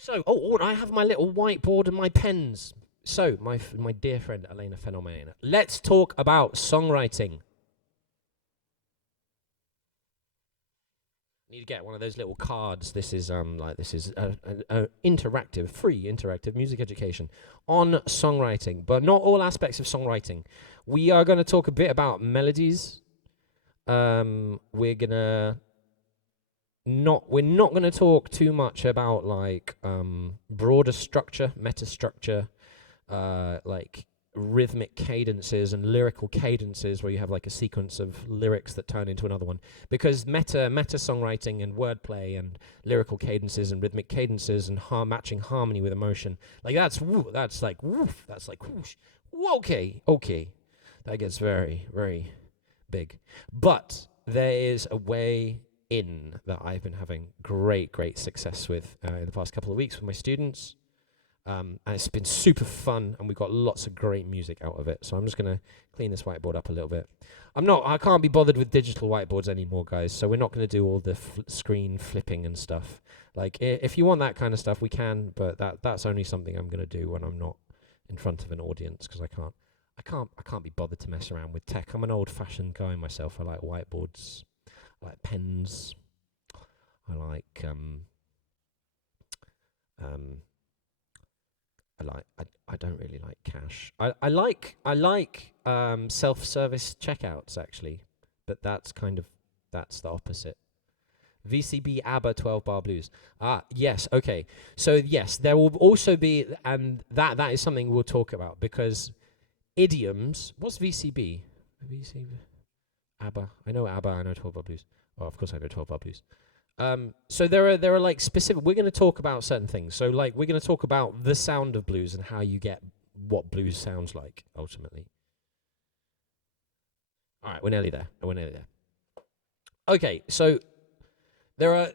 So, I have my little whiteboard and my pens. So, my dear friend Alena Fenomena, let's talk about songwriting. Need to get one of those little cards. This is interactive, free interactive music education on songwriting, but not all aspects of songwriting. We are going to talk a bit about melodies. We're not going to talk too much about like broader structure, meta structure, like rhythmic cadences and lyrical cadences where you have like a sequence of lyrics that turn into another one, because meta songwriting and wordplay and lyrical cadences and rhythmic cadences and matching harmony with emotion, like that's like whoosh. Okay, that gets very, very big. But there is a way in that I've been having great success with in the past couple of weeks with my students. And it's been super fun, and we got lots of great music out of it. So I'm just going to clean this whiteboard up a little bit. I can't be bothered with digital whiteboards anymore, guys. So we're not going to do all the screen flipping and stuff. Like, if you want that kind of stuff, we can, but that's only something I'm going to do when I'm not in front of an audience, because I can't be bothered to mess around with tech. I'm an old-fashioned guy myself. I like whiteboards. I like pens. I like I don't really like cash. I like self-service checkouts actually, but that's the opposite. VCB ABBA 12-bar blues. Yes, okay. So yes, there will also be, and that is something we'll talk about, because idioms. What's VCB? VCB ABBA. I know ABBA. I know 12-bar blues. Oh, of course I know 12-bar blues. So there are like specific. We're going to talk about certain things. So like we're going to talk about the sound of blues and how you get what blues sounds like ultimately. All right, we're nearly there. Okay, so there are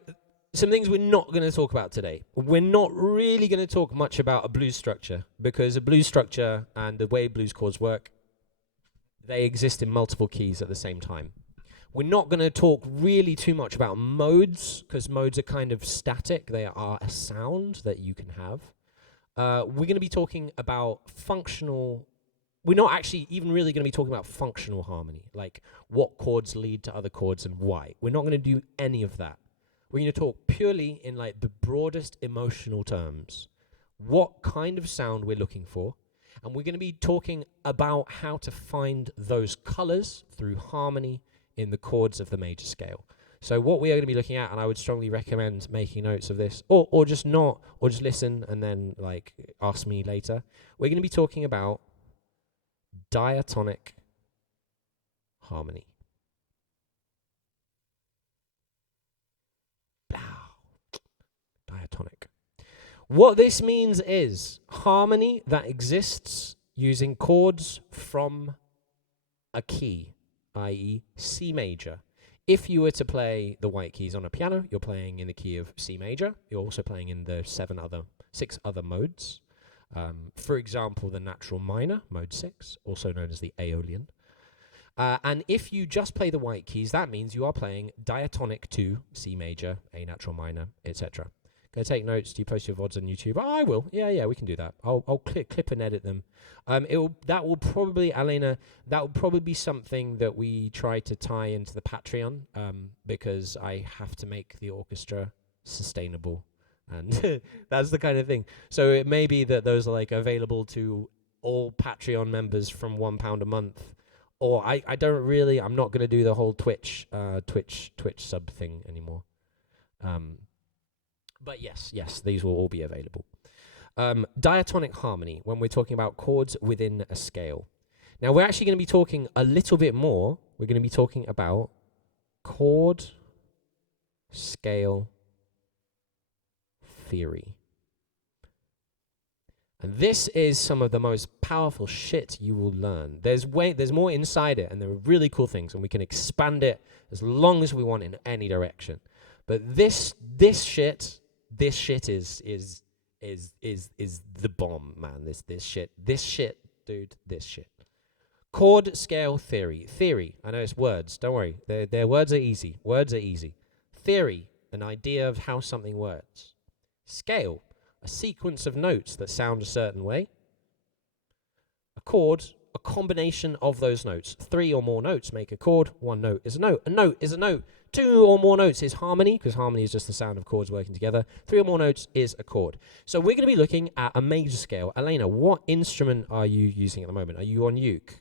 some things we're not going to talk about today. We're not really going to talk much about a blues structure, because a blues structure and the way blues chords work, they exist in multiple keys at the same time. We're not going to talk really too much about modes, because modes are kind of static. They are a sound that you can have. We're going to be talking about functional. We're not actually even really going to be talking about functional harmony, like what chords lead to other chords and why. We're not going to do any of that. We're going to talk purely in like the broadest emotional terms, what kind of sound we're looking for, and we're going to be talking about how to find those colors through harmony in the chords of the major scale. So what we are going to be looking at, and I would strongly recommend making notes of this, or just not, or just listen and then like ask me later. We're going to be talking about diatonic harmony. Diatonic. What this means is harmony that exists using chords from a key, i.e. C major. If you were to play the white keys on a piano, you're playing in the key of C major. You're also playing in the 6 other modes. For example, the natural minor, mode 6, also known as the Aeolian. And if you just play the white keys, that means you are playing diatonic to C major, A natural minor, etc. Go take notes. Do you post your VODs on YouTube? Oh, I will. Yeah, we can do that. I'll clip and edit them. That will probably, Alena, that will probably be something that we try to tie into the Patreon, because I have to make the orchestra sustainable, and that's the kind of thing. So it may be that those are like available to all Patreon members from £1 a month, or I'm not going to do the whole Twitch sub thing anymore. But yes, these will all be available. Diatonic harmony, when we're talking about chords within a scale. Now, we're actually going to be talking a little bit more. We're going to be talking about chord scale theory. And this is some of the most powerful shit you will learn. There's more inside it, and there are really cool things, and we can expand it as long as we want in any direction. But this shit is the bomb, man. This shit, dude. Chord scale theory. I know it's words. Don't worry. Their words are easy. Theory, an idea of how something works. Scale, a sequence of notes that sound a certain way. A chord, a combination of those notes. 3 or more notes make a chord. 1 note is a note. A note is a note. 2 or more notes is harmony, because harmony is just the sound of chords working together. 3 or more notes is a chord. So we're going to be looking at a major scale. Alena, what instrument are you using at the moment? Are you on uke?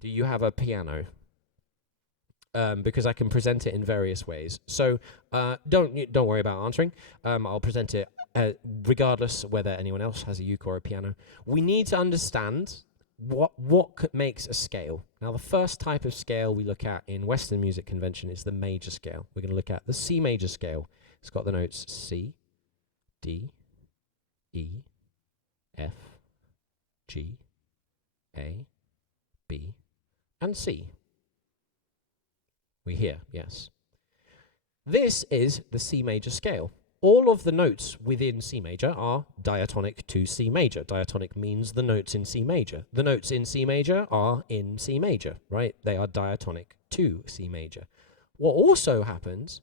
Do you have a piano? Because I can present it in various ways. So don't worry about answering. I'll present it regardless whether anyone else has a uke or a piano. We need to understand what makes a scale. Now, the first type of scale we look at in Western music convention is the major scale. We're going to look at the C major scale. It's got the notes C, D, E, F, G, A, B, and C. We hear, yes. This is the C major scale. All of the notes within C major are diatonic to C major. Diatonic means the notes in C major. The notes in C major are in C major, right? They are diatonic to C major. What also happens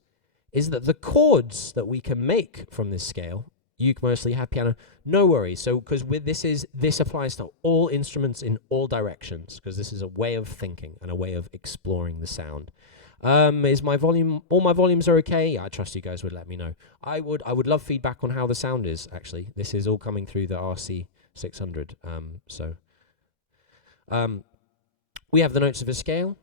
is that the chords that we can make from this scale, you can mostly have piano, no worries. So, because this applies to all instruments in all directions, because this is a way of thinking and a way of exploring the sound. Is my volume, all my volumes are okay? Yeah, I trust you guys would let me know. I would love feedback on how the sound is, actually. This is all coming through the RC600. We have the notes of a scale.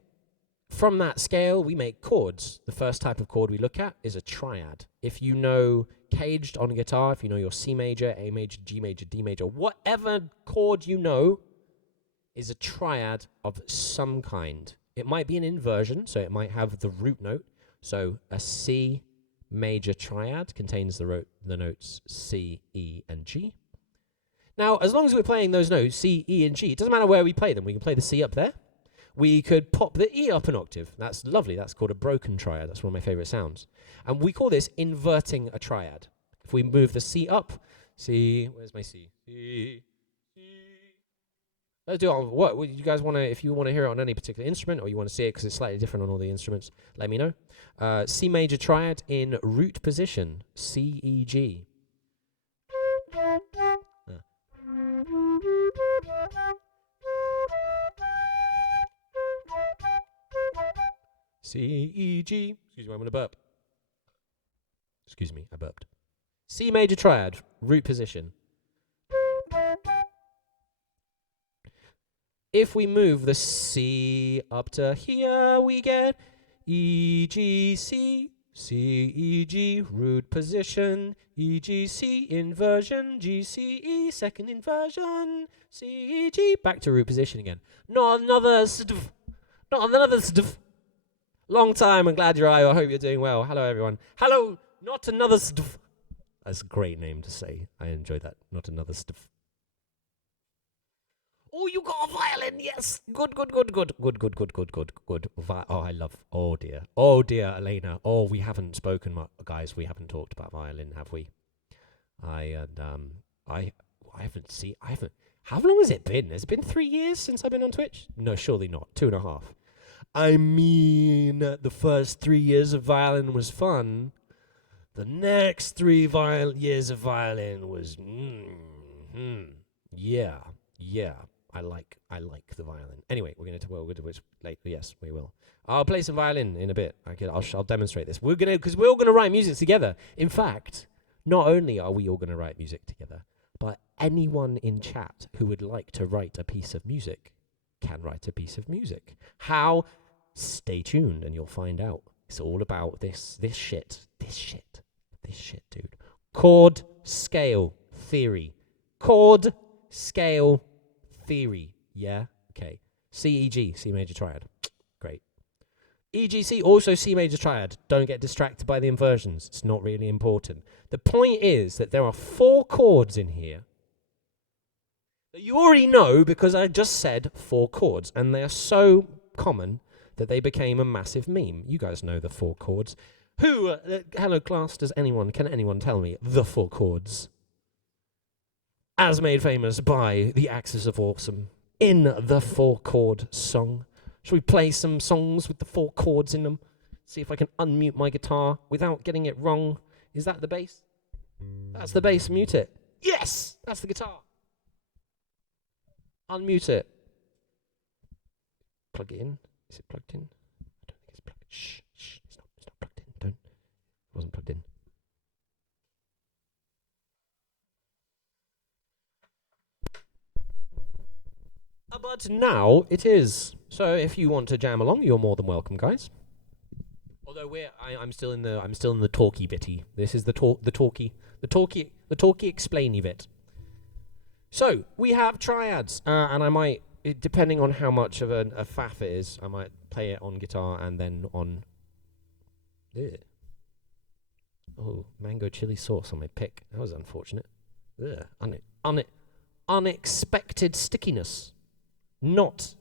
From that scale, we make chords. The first type of chord we look at is a triad. If you know caged on guitar, if you know your C major, A major, G major, D major, whatever chord you know is a triad of some kind. It might be an inversion, so it might have the root note. So a C major triad contains the notes C, E, and G. Now, as long as we're playing those notes, C, E, and G, it doesn't matter where we play them. We can play the C up there. We could pop the E up an octave. That's lovely. That's called a broken triad. That's one of my favorite sounds. And we call this inverting a triad. If we move the C up, C, where's my C? C, C. Let's do it on what you guys want to, if you want to hear it on any particular instrument or you want to see it because it's slightly different on all the instruments, let me know. C major triad in root position, C, E, G. C, E, G. Excuse me, I'm going to burp. Excuse me, I burped. C major triad, root position. If we move the C up to here, we get E, G, C, C, E, G, root position, E, G, C, inversion, G, C, E, second inversion, C, E, G, back to root position again. Not another stv. Not another stv. Long time, I'm glad you're here. I hope you're doing well. Hello, everyone. Hello, not another stv. That's a great name to say. I enjoyed that. Not another stv. Oh, you got a violin, yes. Good. Oh, I love, oh dear, Alena. Oh, we haven't spoken, guys. We haven't talked about violin, have we? I haven't, how long has it been? Has it been 3 years since I've been on Twitch? No, surely not. 2.5. I mean, the first 3 years of violin was fun. The next 3 years of violin was, yeah. I like the violin. Anyway, we're going to which later. Yes, we will. I'll play some violin in a bit. I'll demonstrate this. Because we're all gonna write music together. In fact, not only are we all gonna write music together, but anyone in chat who would like to write a piece of music can write a piece of music. How? Stay tuned and you'll find out. It's all about this shit, dude. Chord scale theory. Chord scale theory. Yeah? Okay. C, E, G, C major triad. Great. E, G, C, also C major triad. Don't get distracted by the inversions. It's not really important. The point is that there are 4 chords in here that you already know because I just said 4 chords, and they are so common that they became a massive meme. You guys know the 4 chords. Hello class, can anyone tell me the 4 chords? As made famous by the Axis of Awesome in the 4-chord song. Shall we play some songs with the 4 chords in them? See if I can unmute my guitar without getting it wrong. Is that the bass? That's the bass. Mute it. Yes! That's the guitar. Unmute it. Plug it in. Is it plugged in? I don't think it's plugged in. Shh, shh. It's not plugged in. Don't. It wasn't plugged in. But now it is. So if you want to jam along, you're more than welcome, guys. Although I'm still in the talky bitty. This is the talky explainy bit. So we have triads, and I might, depending on how much of a faff it is, I might play it on guitar and then on. Ugh. Oh, mango chili sauce on my pick. That was unfortunate. Ugh. Unexpected stickiness. Not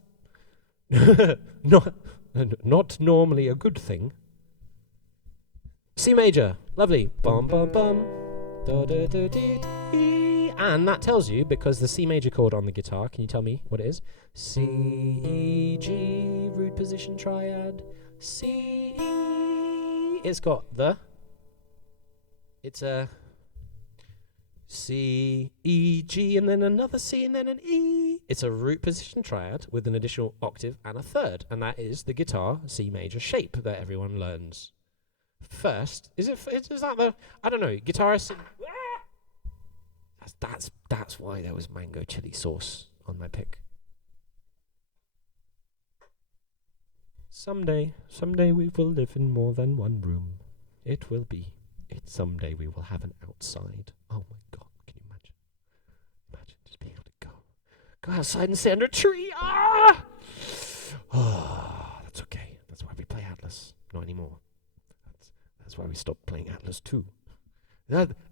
normally a good thing. C major, lovely. Bum bum bum. Da da da dee dee. And that tells you, because the C major chord on the guitar, can you tell me what it is? C, E, G, root position triad. C, E. It's got the. It's a C, E, G, and then another C, and then an E. It's a root position triad with an additional octave and a third, and that is the guitar C major shape that everyone learns first. Is that the? I don't know. Guitarists. That's why there was mango chili sauce on my pick. Someday we will live in more than one room. It will be. Someday we will have an outside. Oh my God, can you imagine? Imagine just being able to go outside and sit under a tree. Ah! Oh, that's okay. That's why we play Atlas. Not anymore. That's why we stopped playing Atlas 2.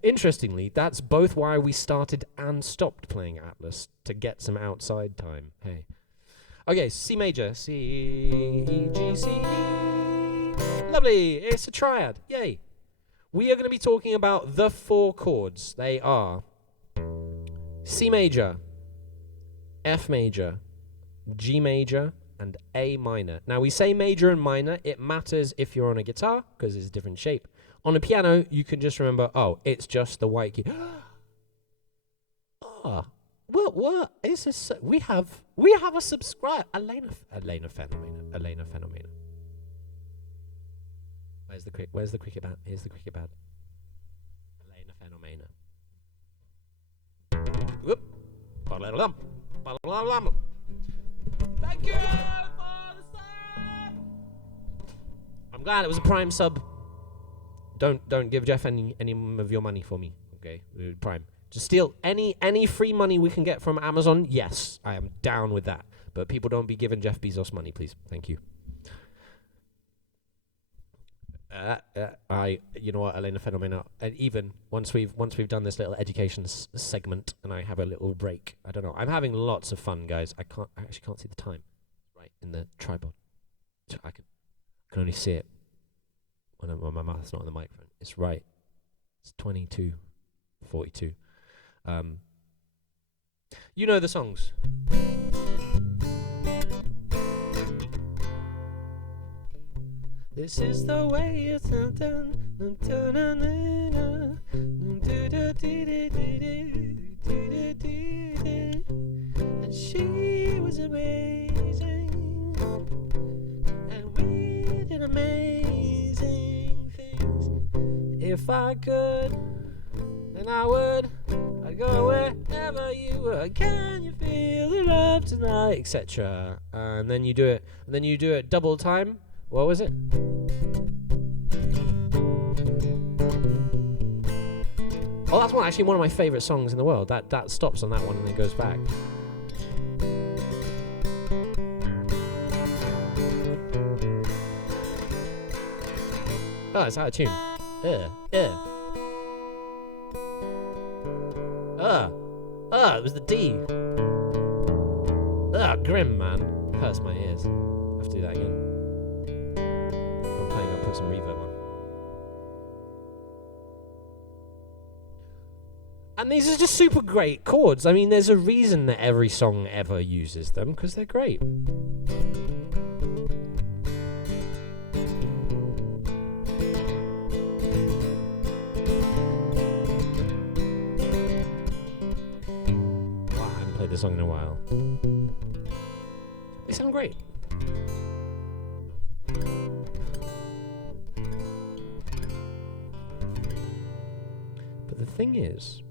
Interestingly, that's both why we started and stopped playing Atlas, to get some outside time. Hey. Okay, C major. C, E, G, C, E. Lovely. It's a triad. Yay. We are going to be talking about the 4 chords. They are C major, F major, G major, and A minor. Now, we say major and minor. It matters if you're on a guitar, because it's a different shape. On a piano, you can just remember, oh, it's just the white key. What? Is this? We have a subscriber. Alena Phenomena. Where's the cricket bat? Here's the cricket bat. Alena Phenomena. Whoop. Thank you for the sub. I'm glad it was a Prime sub. Don't give Jeff any of your money for me, okay? Prime. Just steal any free money we can get from Amazon. Yes, I am down with that. But people don't be giving Jeff Bezos money, please. Thank you. You know what, Alena Phenomena. And even once we've done this little education segment, and I have a little break. I don't know. I'm having lots of fun, guys. I actually can't see the time. Right in the tripod. I can only see it when my mouth's not on the microphone. It's right. It's 22:42. You know the songs. This is the way it's done. And she was amazing, and we did amazing things. If I could, then I would. I'd go wherever you were. Can you feel the love tonight, etc. And then you do it. And then you do it double time. What was it? Oh, that's actually one of my favourite songs in the world. That stops on that one and then goes back. Oh, it's out of tune. It was the D. Grim, man. Hurts my ears. I have to do that again. I'm playing, I'll put some reverb on. And these are just super great chords. I mean, there's a reason that every song ever uses them, because they're great. the song in a while. They sound great. But the thing is,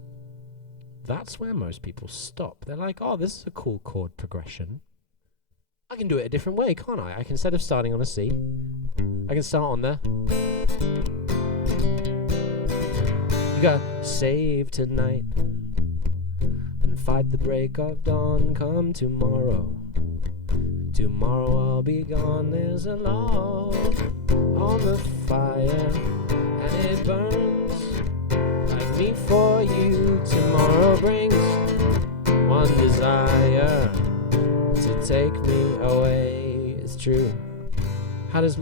that's where most people stop. They're like, oh, this is a cool chord progression. I can do it a different way, can't I? I can, instead of starting on a C, I can start on the... You gotta save tonight and fight the break of dawn. Come tomorrow. Tomorrow I'll be gone. There's a log on the fire and it burns like me for you. Tomorrow brings one desire to take me away. It's true. How does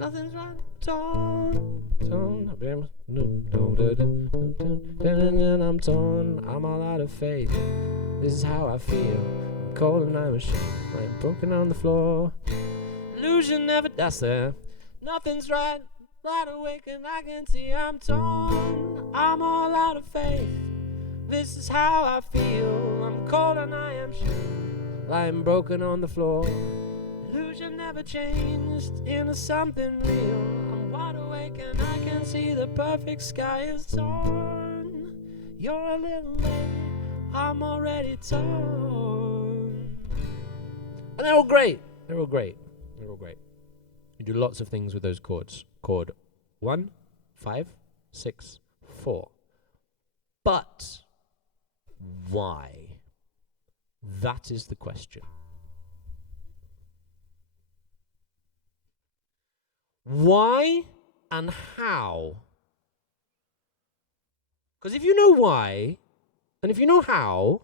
nothing's right. I'm torn, I'm all out of faith. This is how I feel. I'm cold and I'm ashamed. I'm broken on the floor. Illusion never. That's there. Nothing's right. Wide awake and I can see I'm torn. I'm all out of faith. This is how I feel. I'm cold and I am shamed. I'm broken on the floor. Illusion never changed into something real. I'm wide awake and I can see the perfect sky is torn. You're a little late, I'm already torn. And they're all great. They're all great. They're all great. You do lots of things with those chords. Chord 1, 5, 6, 4. But why? That is the question. Why and how? Because if you know why, and if you know how,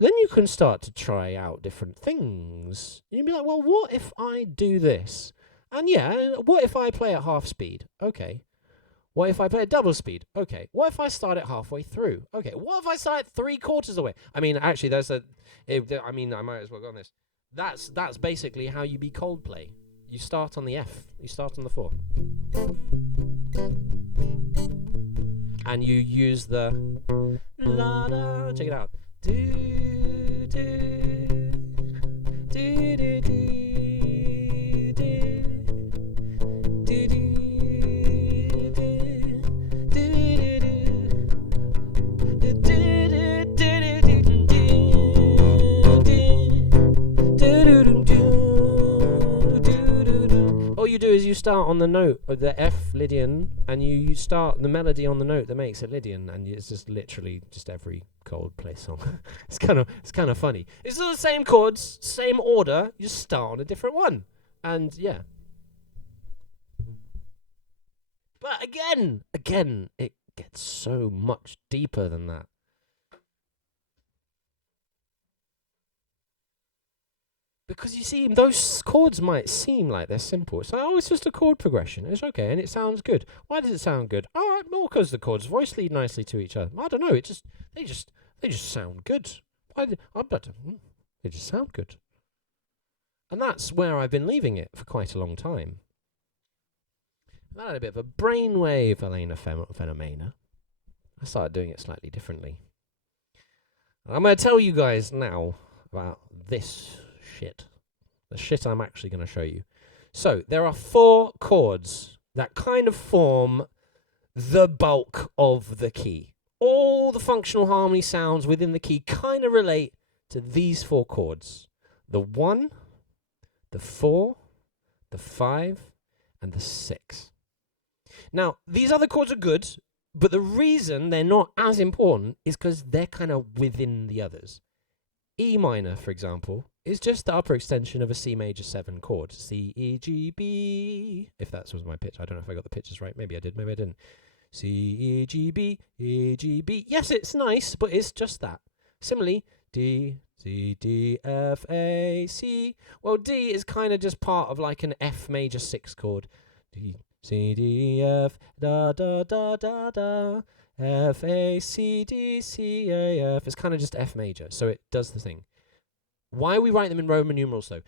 then you can start to try out different things. You'd be like, well, what if I do this? And yeah, what if I play at half speed? Okay. What if I play at double speed? Okay. What if I start it halfway through? Okay. What if I start it 3/4 of the way? I mean, actually, there's a... I might as well go on this. That's basically how you be Coldplay. You start on the F. You start on the 4. And you use the la da. Check it out. Do do do do do you do is you start on the note of the F Lydian, and you start the melody on the note that makes it Lydian, and it's just literally just every Coldplay song. it's kind of funny. It's all the same chords, same order. You just start on a different one, and yeah. But again, it gets so much deeper than that. Because you see, those chords might seem like they're simple. It's like, oh, it's just a chord progression. It's okay, and it sounds good. Why does it sound good? Oh, well, because the chords voice lead nicely to each other. I don't know. They just sound good. They just sound good. And that's where I've been leaving it for quite a long time. I had a bit of a brainwave Alena phenomena. I started doing it slightly differently. And I'm going to tell you guys now about this shit. The shit I'm actually going to show you. So, there are 4 chords that kind of form the bulk of the key. All the functional harmony sounds within the key kind of relate to these 4 chords. The 1, the 4, the 5, and the 6. Now, these other chords are good, but the reason they're not as important is because they're kind of within the others. E minor, for example, is just the upper extension of a C major 7 chord. C, E, G, B. If that was my pitch. I don't know if I got the pitches right. Maybe I did, maybe I didn't. C, E, G, B, E, G, B. Yes, it's nice, but it's just that. Similarly, D, C, D, F, A, C. Well, D is kind of just part of like an F major 6 chord. D, C, D, F, da, da, da, da, da. F, A, C, D, C, A, F. It's kind of just F major, so it does the thing. Why we write them in Roman numerals, though?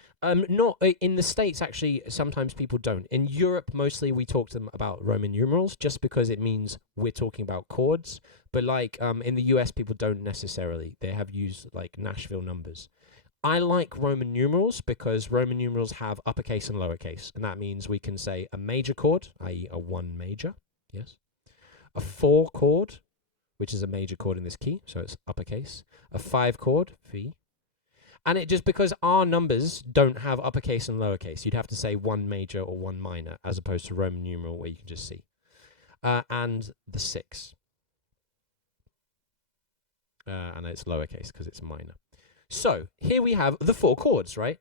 Not in the States. Actually, sometimes people don't. In Europe, mostly we talk to them about Roman numerals, just because it means we're talking about chords. But like in the US, people don't necessarily. They have used like Nashville numbers. I like Roman numerals because Roman numerals have uppercase and lowercase, and that means we can say a major chord, i.e., a 1 major, yes, a 4 chord, which is a major chord in this key, so it's uppercase, a 5 chord, V. And it just because our numbers don't have uppercase and lowercase, you'd have to say 1 major or 1 minor, as opposed to Roman numeral where you can just see. And the 6. And it's lowercase because it's minor. So here we have the 4 chords, right?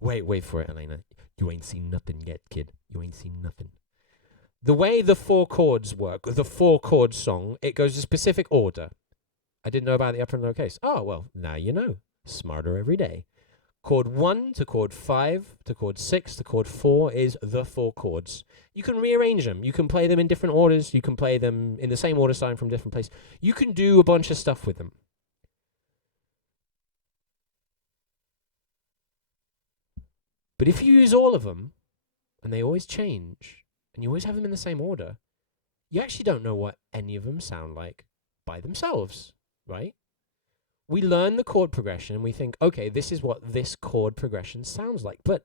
Wait for it, Alena. You ain't seen nothing yet, kid. You ain't seen nothing. The way the 4 chords work, the 4 chord song, it goes in specific order. I didn't know about the upper and lower case. Oh, well, now you know. Smarter every day. Chord 1 to chord 5 to chord 6 to chord 4 is the 4 chords. You can rearrange them. You can play them in different orders. You can play them in the same order, starting from different places. You can do a bunch of stuff with them. But if you use all of them, and they always change, and you always have them in the same order, you actually don't know what any of them sound like by themselves, right? We learn the chord progression and we think, okay, this is what this chord progression sounds like. But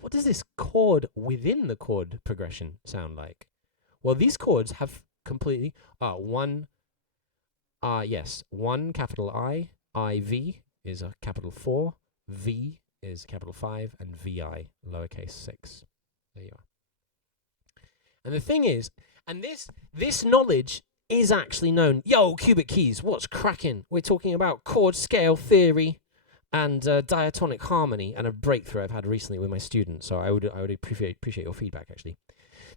what does this chord within the chord progression sound like? Well, these chords have completely one capital IV is a capital 4, V is capital 5, and VI lowercase 6. There you are. And the thing is, and this knowledge is actually known. Yo, cubic keys, what's cracking? We're talking about chord scale theory and diatonic harmony, and a breakthrough I've had recently with my students. So I would appreciate your feedback, actually.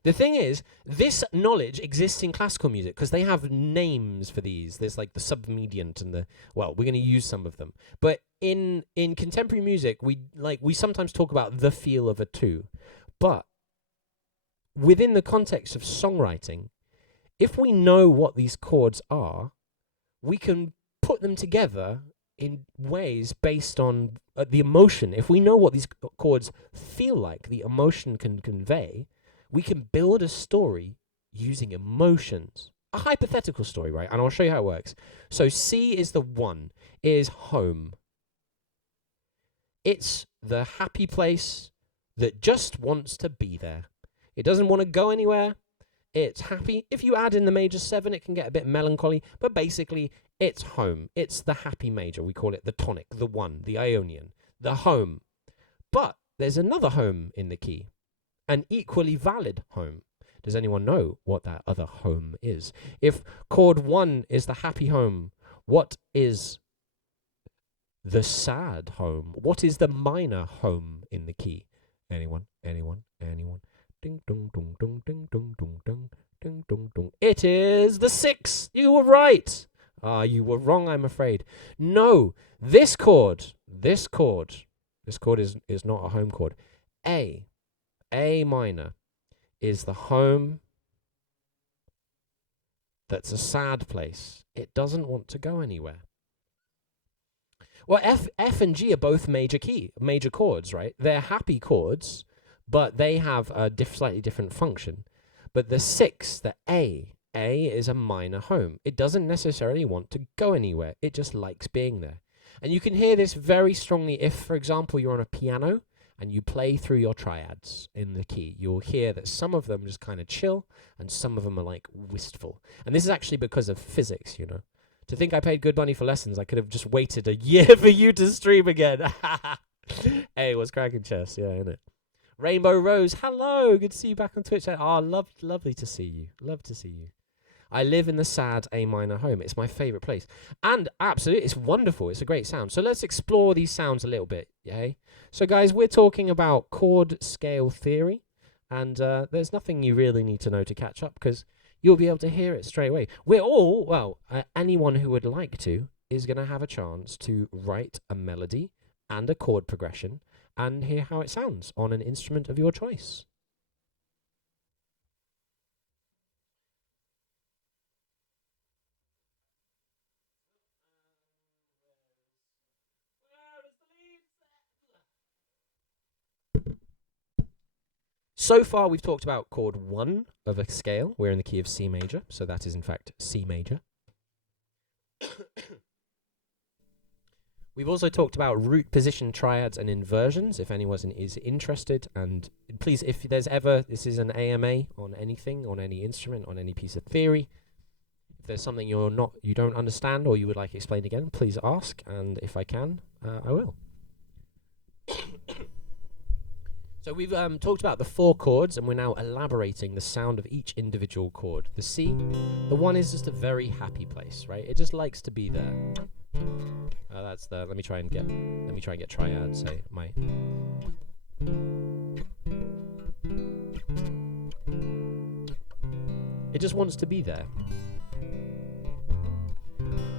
The thing is, this knowledge exists in classical music because they have names for these. There's like the submediant and we're going to use some of them. But in contemporary music, we sometimes talk about the feel of a 2. But within the context of songwriting, if we know what these chords are, we can put them together in ways based on the emotion. If we know what these chords feel like, the emotion can convey, we can build a story using emotions. A hypothetical story, right? And I'll show you how it works. So C is the 1, is home. It's the happy place that just wants to be there. It doesn't want to go anywhere. It's happy. If you add in the major 7, it can get a bit melancholy, but basically, it's home. It's the happy major. We call it the tonic, the 1, the Ionian, the home. But there's another home in the key, an equally valid home. Does anyone know what that other home is? If chord 1 is the happy home, what is the sad home? What is the minor home in the key? Anyone? Ding dong dong dong ding dong dong dong ding dong dong. It is the 6. You were right. You were wrong, I'm afraid. No, this chord is not a home chord. A minor is the home that's a sad place. It doesn't want to go anywhere. Well, F and G are both major chords, right? They're happy chords, but they have a slightly different function. But the 6, the A is a minor home. It doesn't necessarily want to go anywhere. It just likes being there. And you can hear this very strongly if, for example, you're on a piano and you play through your triads in the key. You'll hear that some of them just kind of chill and some of them are like wistful. And this is actually because of physics, you know. To think I paid good money for lessons, I could have just waited a year for you to stream again. Hey, what's cracking, chess? Yeah, innit? Rainbow Rose, hello. Good to see you back on Twitch. Lovely to see you. Love to see you. I live in the sad A minor home. It's my favorite place. And absolutely, it's wonderful. It's a great sound. So let's explore these sounds a little bit. Okay? So guys, we're talking about chord scale theory. And there's nothing you really need to know to catch up because you'll be able to hear it straight away. Anyone who would like to is going to have a chance to write a melody and a chord progression and hear how it sounds on an instrument of your choice. So far, we've talked about chord 1 of a scale. We're in the key of C major, so that is in fact C major. We've also talked about root position triads and inversions, if anyone is interested. And please, if there's ever, this is an AMA on anything, on any instrument, on any piece of theory. If there's something you don't understand or you would like explained again, please ask, and if I can, I will. So we've talked about the 4 chords, and we're now elaborating the sound of each individual chord. The C, the 1 is just a very happy place, right? It just likes to be there. That's the. Let me try and get triad. Say my. It just wants to be there.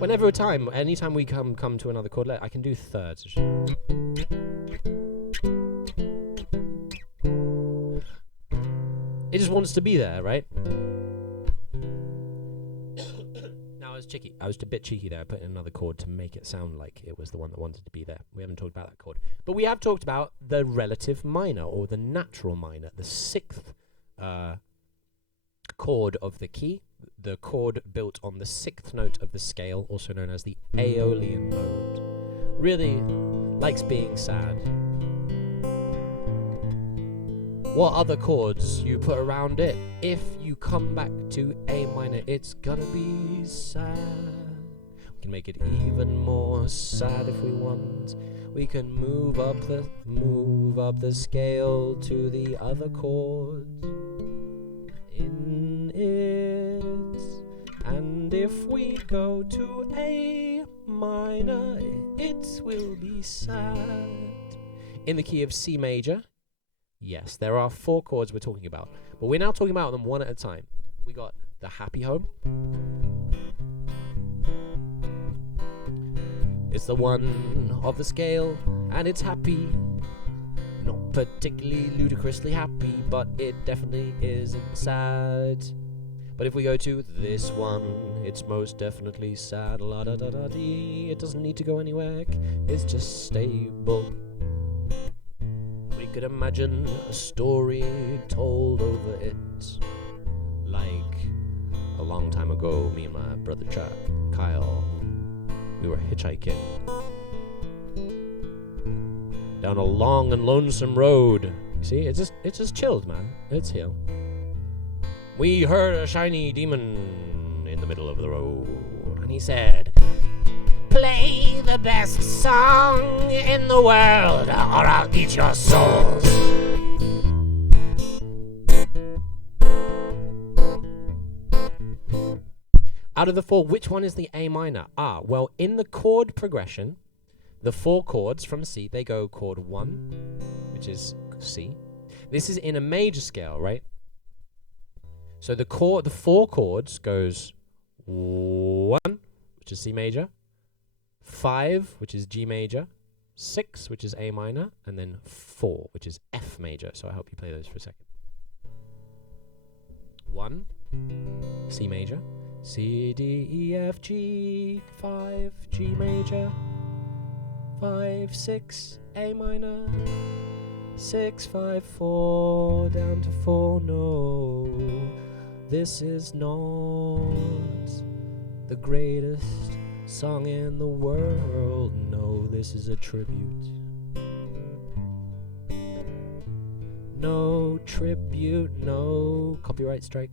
Anytime we come to another chord, I can do thirds. It just wants to be there, right? I was a bit cheeky there. I put in another chord to make it sound like it was the one that wanted to be there. We haven't talked about that chord. But we have talked about the relative minor, or the natural minor, the 6th chord of the key, the chord built on the 6th note of the scale, also known as the Aeolian mode. Really likes being sad. What other chords you put around it? If you come back to A minor, it's gonna be sad. We can make it even more sad if we want. We can move up the scale to the other chords in it. And if we go to A minor, it will be sad. In the key of C major, yes, there are 4 chords we're talking about, but we're now talking about them one at a time. We got the happy home. It's the 1 of the scale, and it's happy. Not particularly ludicrously happy, but it definitely isn't sad. But if we go to this one, it's most definitely sad. La da da da dee. It doesn't need to go anywhere. It's just stable. We could imagine a story told over it, like a long time ago. Me and my brother Kyle, we were hitchhiking down a long and lonesome road. You see, it's just chilled, man. It's here. We heard a shiny demon in the middle of the road, and he said, "Play the best song in the world, or I'll eat your souls." Out of the 4, which one is the A minor? Well, in the chord progression, the 4 chords from C, they go chord 1, which is C. This is in a major scale, right? So the 4 chords goes 1, which is C major, 5, which is G major, 6, which is A minor, and then 4, which is F major. So I'll help you play those for a second. 1, C major, C, D, E, F, G, 5, G major, 5, 6, A minor, 6, 5, 4, down to 4, no. This is not the greatest song in the world. No, this is a tribute. No tribute, no copyright strike.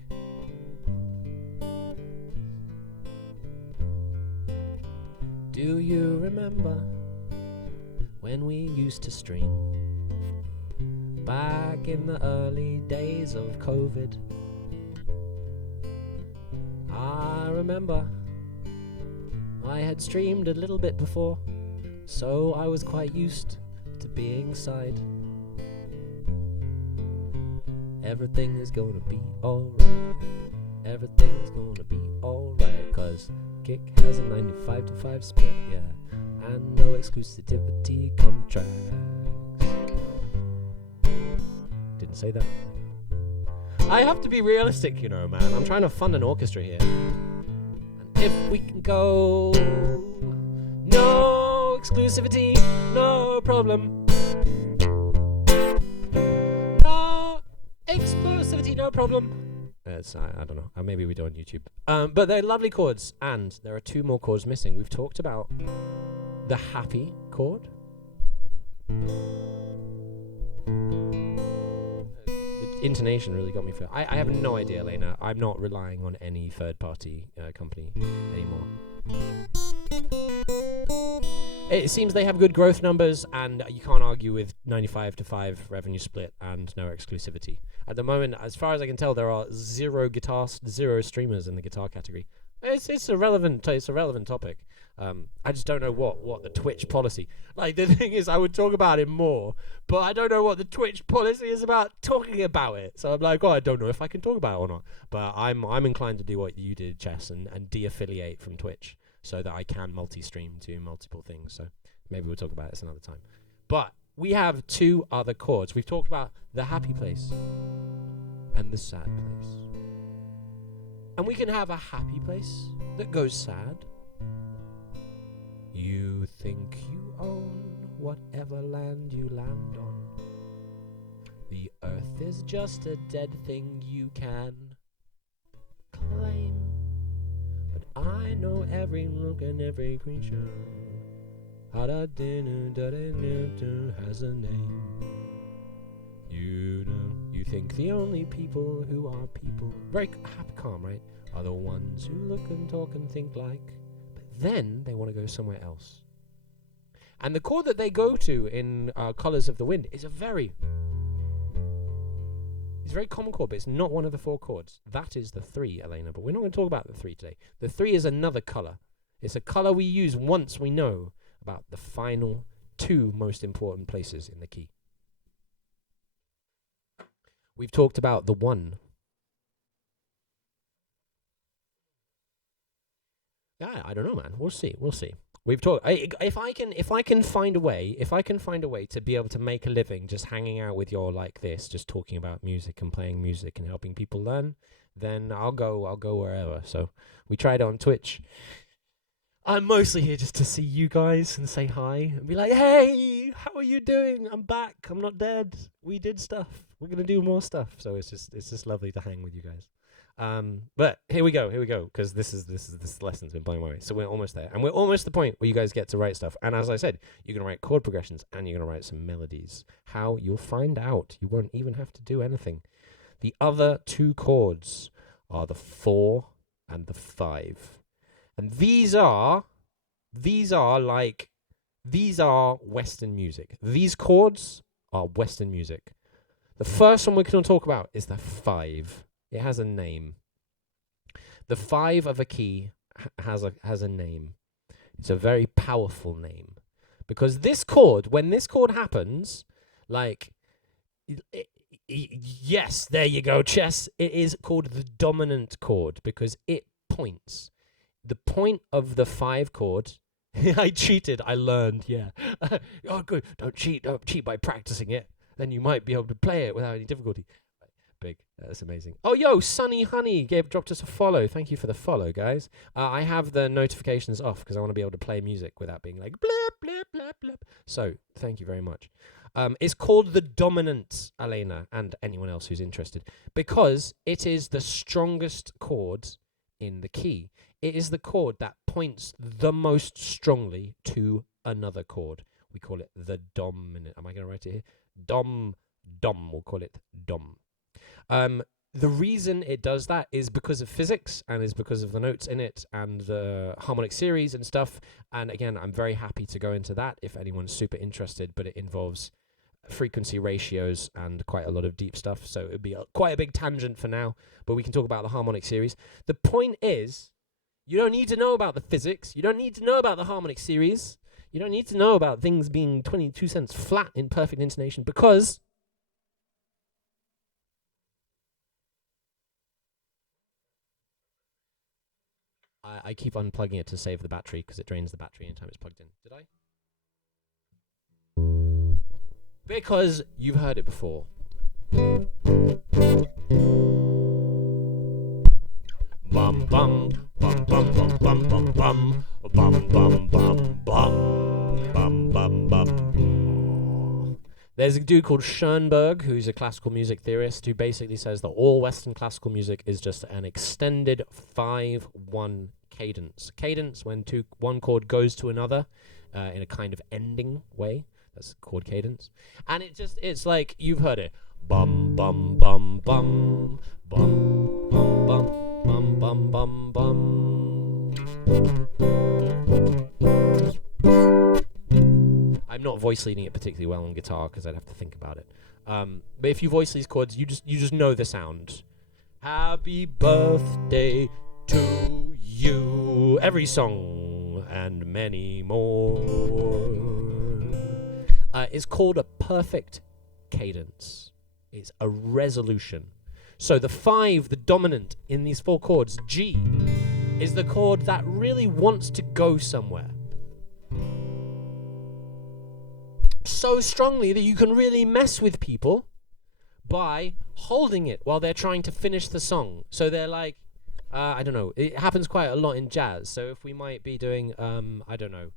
Do you remember when we used to stream back in the early days of COVID? I remember I had streamed a little bit before, so I was quite used to being sad. Everything is gonna be alright. Everything's gonna be alright, 'cause Kick has a 95 to 5 split, yeah, and no exclusivity contracts. Didn't say that. I have to be realistic, you know, man. I'm trying to fund an orchestra here. And if we can go, no exclusivity, no problem. No Explosivity, no problem. I don't know. Maybe we do on YouTube. But they're lovely chords, and there are 2 more chords missing. We've talked about the happy chord. The intonation really got me for. I have no idea, Alena. I'm not relying on any third-party company anymore. It seems they have good growth numbers, and you can't argue with 95-5 revenue split and no exclusivity. At the moment, as far as I can tell, there are 0 streamers in the guitar category. It's a relevant topic. I just don't know what the Twitch policy. Like, the thing is, I would talk about it more, but I don't know what the Twitch policy is about talking about it. So I'm like, I don't know if I can talk about it or not. But I'm inclined to do what you did, Chess, and de-affiliate from Twitch, so that I can multi-stream to multiple things. So maybe we'll talk about this another time. But we have 2 other chords. We've talked about the happy place and the sad place. And we can have a happy place that goes sad. You think you own whatever land you land on. The earth is just a dead thing you can claim. But I know every nook and every creature. Has a name. You think the only people who are people, very happy, calm, right, are the ones who look and talk and think like. But then they want to go somewhere else. And the chord that they go to in Colours of the Wind is it's a very common chord, but it's not one of the 4 chords. That is the 3, Alena, but we're not going to talk about the 3 today. The 3 is another colour. It's a colour we use once we know about the final 2 most important places in the key. We've talked about the 1. Yeah, I don't know, man. We'll see. We've talked. If I can find a way to be able to make a living just hanging out with y'all like this, just talking about music and playing music and helping people learn, then I'll go wherever. So we tried it on Twitch. I'm mostly here just to see you guys and say hi and be like, hey, how are you doing? I'm back. I'm not dead. We did stuff. We're gonna do more stuff. So it's just lovely to hang with you guys. But here we go, because this lesson's been blowing my way. So we're almost there, and we're almost at the point where you guys get to write stuff. And as I said, you're gonna write chord progressions and you're gonna write some melodies. How? You'll find out. You won't even have to do anything. The other 2 chords are the 4 and the 5. And these are Western music. These chords are Western music. The first one we're going to talk about is the 5. It has a name. The 5 of a key has a name. It's a very powerful name, because this chord, when this chord happens, yes, there you go, Chess. It is called the dominant chord because it points. The point of the 5 chord, I cheated, I learned, yeah. Oh, good, don't cheat by practicing it. Then you might be able to play it without any difficulty. Big, that's amazing. Oh, yo, Sunny Honey dropped us a follow. Thank you for the follow, guys. I have the notifications off because I want to be able to play music without being like, blip, blip, blip, blip. So, thank you very much. It's called the dominant, Alena, and anyone else who's interested, because it is the strongest chord in the key. It is the chord that points the most strongly to another chord. We call it the dominant. Am I going to write it here? Dom. We'll call it dom. The reason it does that is because of physics, and is because of the notes in it and the harmonic series and stuff. And again, I'm very happy to go into that if anyone's super interested, but it involves frequency ratios and quite a lot of deep stuff. So it'd be quite a big tangent for now, but we can talk about the harmonic series. The point is, you don't need to know about the physics. You don't need to know about the harmonic series. You don't need to know about things being 22 cents flat in perfect intonation, because I keep unplugging it to save the battery because it drains the battery anytime it's plugged in. Did I? Because you've heard it before. Bum bum bum bum bum bum bum bum bum bum bum bum bum bum bum. There's a dude called Schoenberg, who's a classical music theorist, who basically says that all Western classical music is just an extended 5-1 cadence. Cadence when one chord goes to another in a kind of ending way. That's chord cadence. And it's like, you've heard it. Bum, bum, bum, bum, bum, bum, bum, bum, bum, bum, bum. I'm not voice leading it particularly well on guitar because I'd have to think about it. But if you voice these chords, you just know the sound. Happy birthday to you. Every song and many more is called a perfect cadence. It's a resolution. So the 5, the dominant in these 4 chords, G, is the chord that really wants to go somewhere. So strongly that you can really mess with people by holding it while they're trying to finish the song. So they're like, I don't know, it happens quite a lot in jazz. So if we might be doing, I don't know,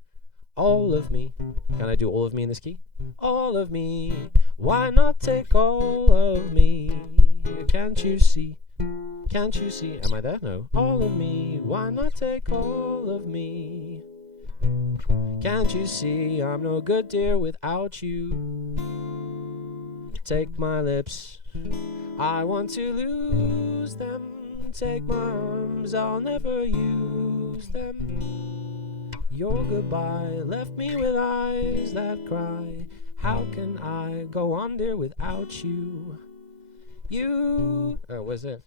all of me. Can I do all of me in this key? All of me. Why not take all of me? Can't you see? Can't you see? Am I there? No. All of me. Why not take all of me? Can't you see I'm no good, dear, without you? Take my lips, I want to lose them. Take my arms, I'll never use them. Your goodbye left me with eyes that cry. How can I go on, dear, without you? You, what's it?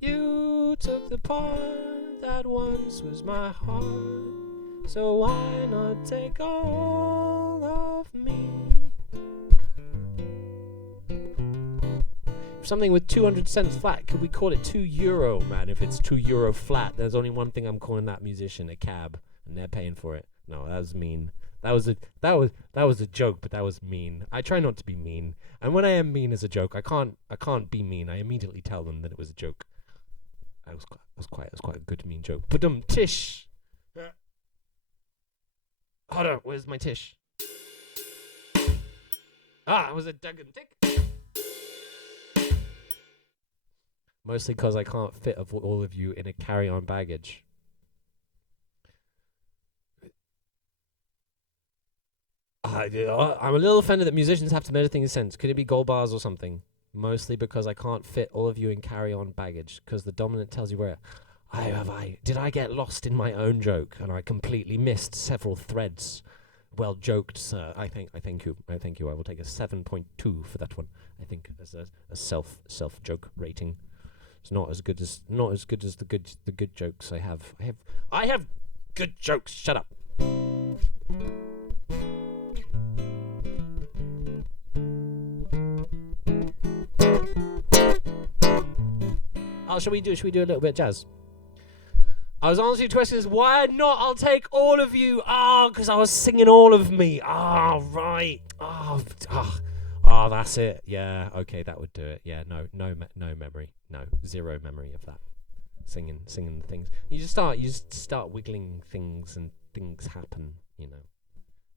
You took the part that once was my heart. So why not take all of me? Something with 200 cents flat, could we call it €2, man? If it's €2 flat, there's only one thing I'm calling that musician: a cab, and they're paying for it. No, that was mean. That was a joke, but that was mean. I try not to be mean, and when I am mean as a joke, I can't be mean. I immediately tell them that it was a joke. It was quite a good mean joke. But tish. Hold on, where's my tish? It was a dug and tick. Mostly because I can't fit all of you in a carry-on baggage. I'm a little offended that musicians have to measure things in cents. Could it be gold bars or something? Mostly because I can't fit all of you in carry-on baggage, because the dominant tells you where. Did I get lost in my own joke and I completely missed several threads? Well joked, sir. I thank you. I will take a 7.2 for that one. I think as a self joke rating. It's not as good as the good jokes I have. I have good jokes. Shut up. Should we do a little bit of jazz? I was answering questions. Why not? I'll take all of you. Because I was singing all of me. Right. That's it. Yeah. Okay, that would do it. Yeah. No memory. No, zero memory of that. Singing the things. You just start wiggling things, and things happen. You know.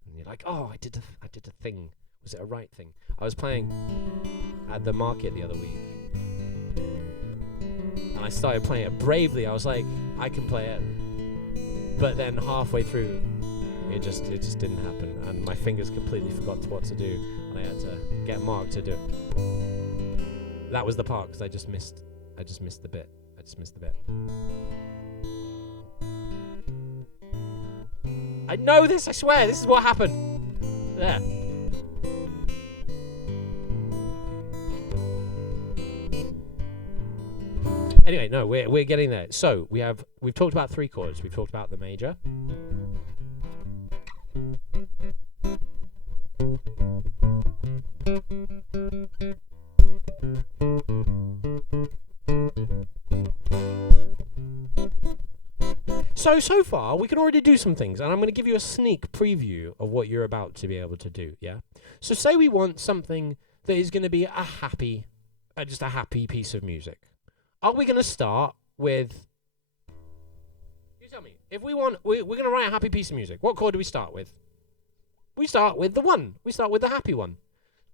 And you're like, I did a thing. Was it a right thing? I was playing at the market the other week. And I started playing it bravely. I was like, I can play it. But then halfway through, it just didn't happen. And my fingers completely forgot what to do. And I had to get Mark to do it. That was the part, because I just missed the bit. I know this, I swear. This is what happened. There. Anyway, no, we're getting there. So we've talked about 3 chords. We've talked about the major. So far, we can already do some things, and I'm going to give you a sneak preview of what you're about to be able to do, yeah? So say we want something that is going to be just a happy piece of music. Are we going to start with... You tell me. If we want... We're going to write a happy piece of music. What chord do we start with? We start with the 1. We start with the happy one.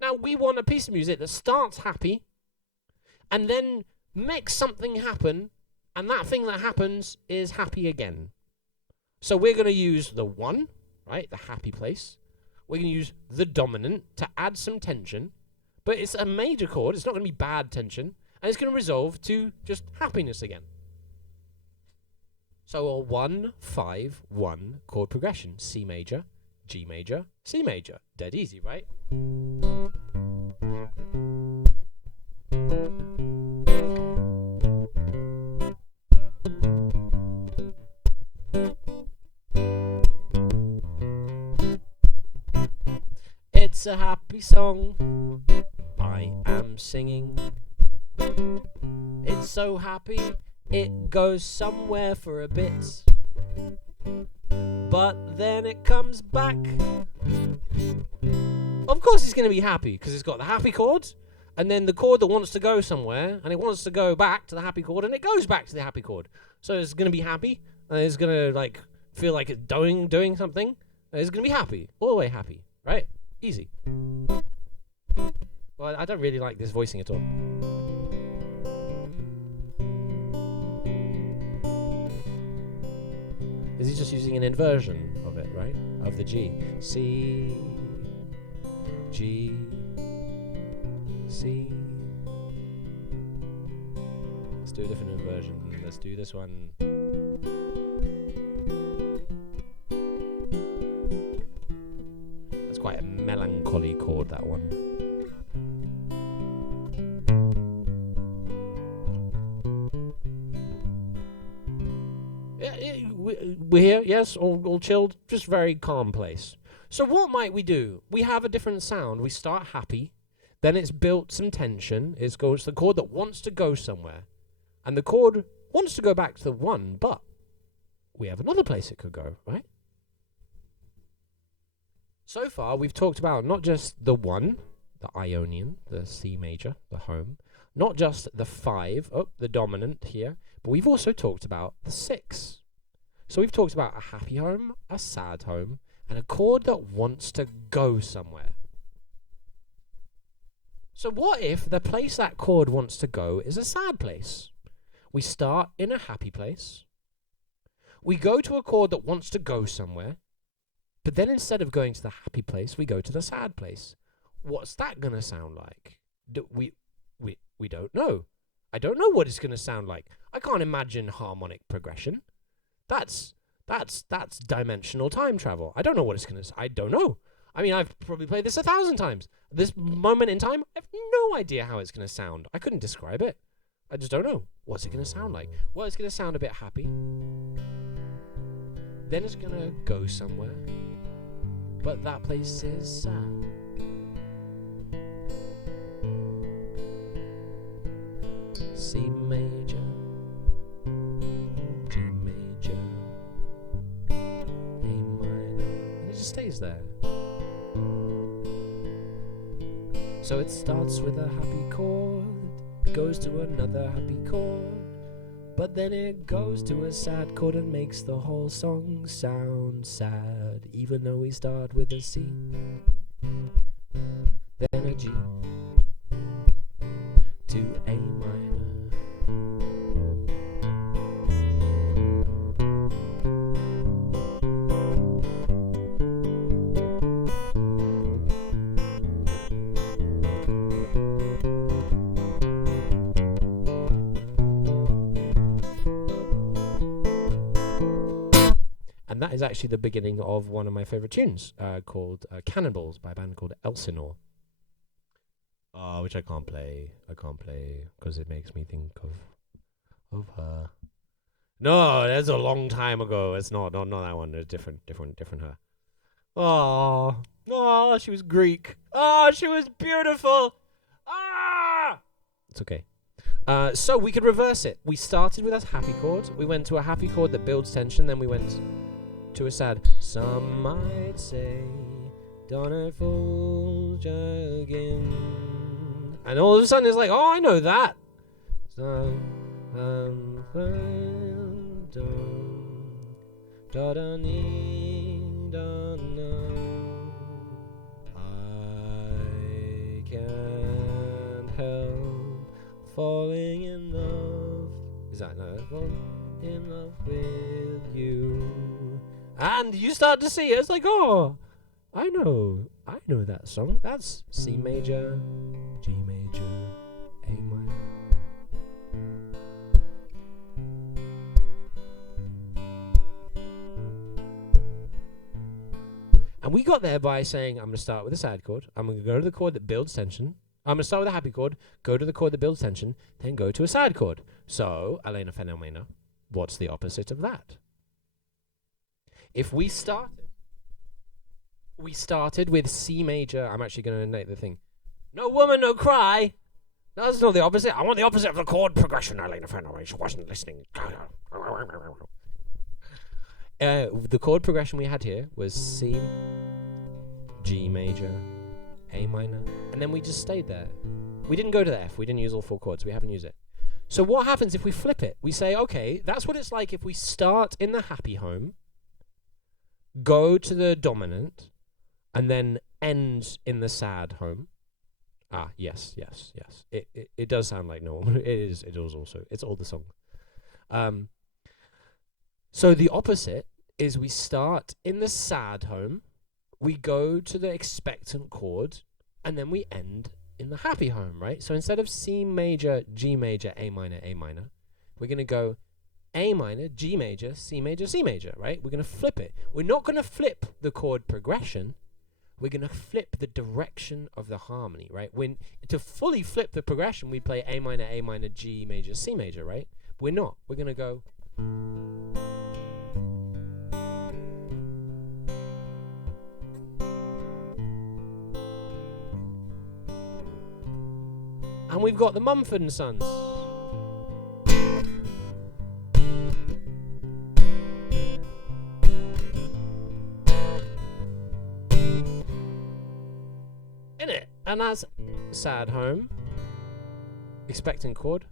Now, we want a piece of music that starts happy and then makes something happen, and that thing that happens is happy again. So we're going to use the 1, right, the happy place. We're going to use the dominant to add some tension, but it's a major chord. It's not going to be bad tension, and it's going to resolve to just happiness again. So a 1-5-1 chord progression. C major, G major, C major. Dead easy, right? It's a happy song I am singing. It's so happy it goes somewhere for a bit, but then it comes back. Of course it's going to be happy because it's got the happy chord and then the chord that wants to go somewhere, and it wants to go back to the happy chord, and it goes back to the happy chord. So it's going to be happy, and it's going to like feel like it's doing something, and it's going to be happy, all the way happy, right? Easy. Well, I don't really like this voicing at all. Is he just using an inversion of it, right? Of the G. C, G, C. Let's do a different inversion. Let's do this one. That's quite a melancholy chord, that one. We're here, yes, all chilled, just very calm place. So what might we do? We have a different sound. We start happy, then it's built some tension. It goes to the chord that wants to go somewhere. And the chord wants to go back to the 1, but we have another place it could go, right? So far, we've talked about not just the 1, the Ionian, the C major, the home, not just the 5, the dominant here, but we've also talked about the 6. So we've talked about a happy home, a sad home, and a chord that wants to go somewhere. So what if the place that chord wants to go is a sad place? We start in a happy place. We go to a chord that wants to go somewhere, but then instead of going to the happy place, we go to the sad place. What's that going to sound like? We don't know. I don't know what it's going to sound like. I can't imagine harmonic progression. That's dimensional time travel. I don't know what it's going to... I don't know. I mean, I've probably played this 1,000 times. This moment in time, I have no idea how it's going to sound. I couldn't describe it. I just don't know. What's it going to sound like? Well, it's going to sound a bit happy. Then it's going to go somewhere. But that place is sad. C major, G major, A minor, and it just stays there. So it starts with a happy chord, goes to another happy chord, but then it goes to a sad chord and makes the whole song sound sad, even though we start with a C, then a G, to A minor. And that is actually the beginning of one of my favourite tunes, called Cannonballs, by a band called Elsinore. Which I can't play because it makes me think of her. No, that's a long time ago. It's not that one. It's different her. Oh, she was Greek. Oh, she was beautiful. It's okay. So we could reverse it. We started with a happy chord. We went to a happy chord that builds tension. Then we went to a sad. Some might say, don't it again. And all of a sudden it's like, oh, I know that. Is that no? In love with you. And you start to see it. It's like, oh, I know that song. That's C major, G major, A minor. And we got there by saying, I'm going to start with a sad chord. I'm going to go to the chord that builds tension. I'm going to start with a happy chord, go to the chord that builds tension, then go to a sad chord. So, Alena Phenomena, what's the opposite of that? If we started with C major. I'm actually going to note the thing. No woman, no cry. No, that's not the opposite. I want the opposite of the chord progression, Alena Phenomena. She wasn't listening. The chord progression we had here was C, G major, A minor, and then we just stayed there. We didn't go to the F. We didn't use all 4 chords. We haven't used it. So what happens if we flip it? We say, okay, that's what it's like if we start in the happy home, go to the dominant, and then end in the sad home. Ah, yes. It does sound like normal. It is also. It's all the song. So the opposite is we start in the sad home, we go to the expectant chord, and then we end in the happy home, right? So instead of C major, G major, A minor, we're going to go A minor, G major, C major, right? We're going to flip it. We're not going to flip the chord progression. We're going to flip the direction of the harmony, right? To fully flip the progression, we play A minor, G major, C major, right? We're not. We're going to go... And we've got the Mumford & Sons. In it. And that's sad home, expectant chord,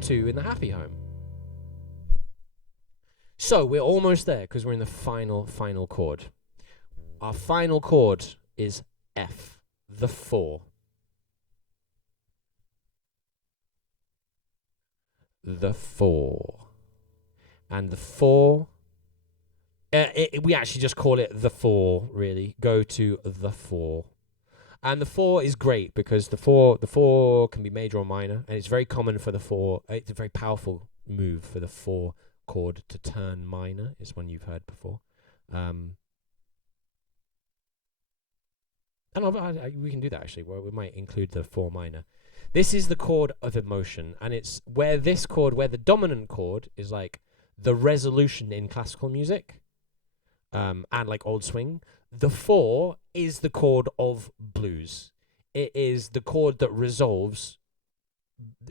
2 in the happy home. So we're almost there because we're in the final chord. Our final chord is F, the 4. The 4. And the 4, we actually just call it the 4, really. Go to the 4. And the 4 is great because the 4 can be major or minor, and it's very common for the 4. It's a very powerful move for the 4 chord to turn minor. It's one you've heard before. And we can do that actually. Well, we might include the 4 minor. This is the chord of emotion, and it's where the dominant chord is like the resolution in classical music, and like old swing. The 4 is the chord of blues. It is the chord that resolves,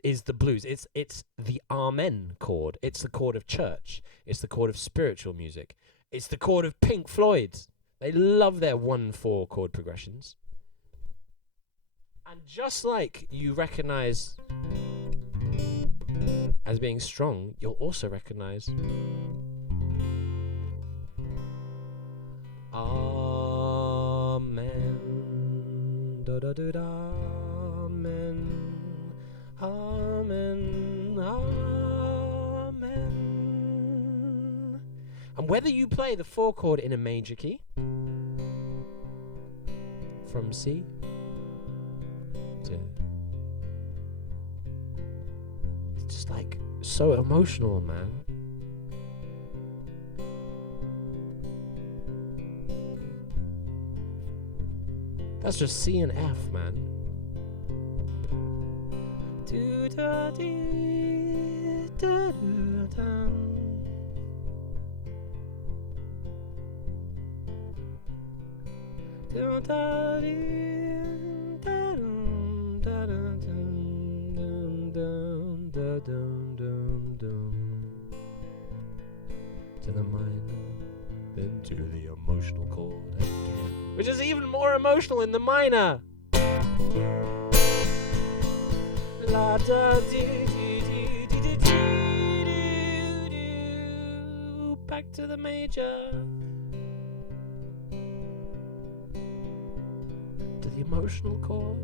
is the blues. It's the amen chord. It's the chord of church. It's the chord of spiritual music. It's the chord of Pink Floyd. They love their 1-4 chord progressions. And just like you recognize as being strong, you'll also recognize Amen. Da da da da. Amen. Amen. Amen. And whether you play the 4 chord in a major key from C to, it's just like so emotional, man. That's just C and F, man. Do da dee da do da. Do da dee da dum da dum dum da dum dum dum. To the minor, then to the emotional chord again, which is even more emotional in the minor. La da dee dee dee dee dee dee dee. Back to the major. To the emotional chord.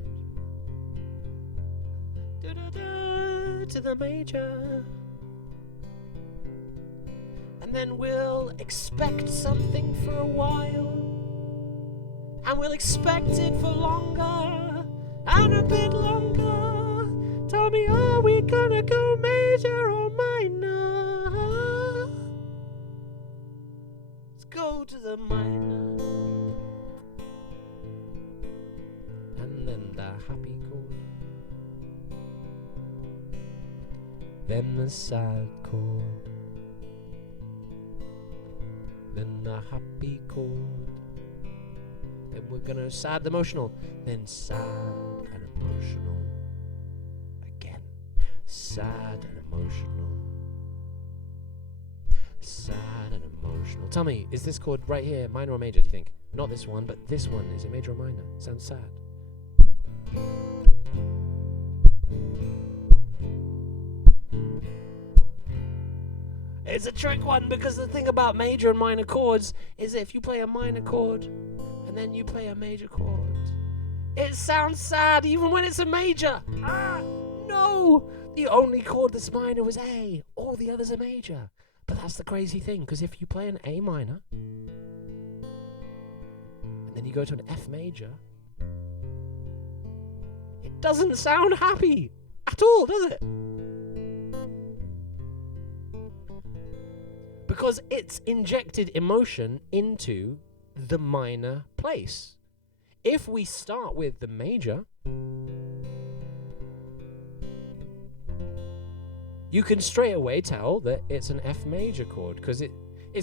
Da da da to the major. And then we'll expect something for a while. And we'll expect it for longer and a bit longer. Tell me, are we gonna go major or minor? Let's go to the minor. And then the happy chord. Then the sad chord. Then the happy chord. Then we're gonna sad emotional. Then sad and emotional. Again. Sad and emotional. Sad and emotional. Tell me, is this chord right here minor or major, do you think? Not this one, but this one. Is it major or minor? Sounds sad. It's a trick one, because the thing about major and minor chords is if you play a minor chord and then you play a major chord, it sounds sad even when it's a major. No! The only chord that's minor was A. All the others are major. But that's the crazy thing, because if you play an A minor and then you go to an F major, it doesn't sound happy at all, does it? Because it's injected emotion into the minor place. If we start with the major, you can straight away tell that it's an F major chord, because it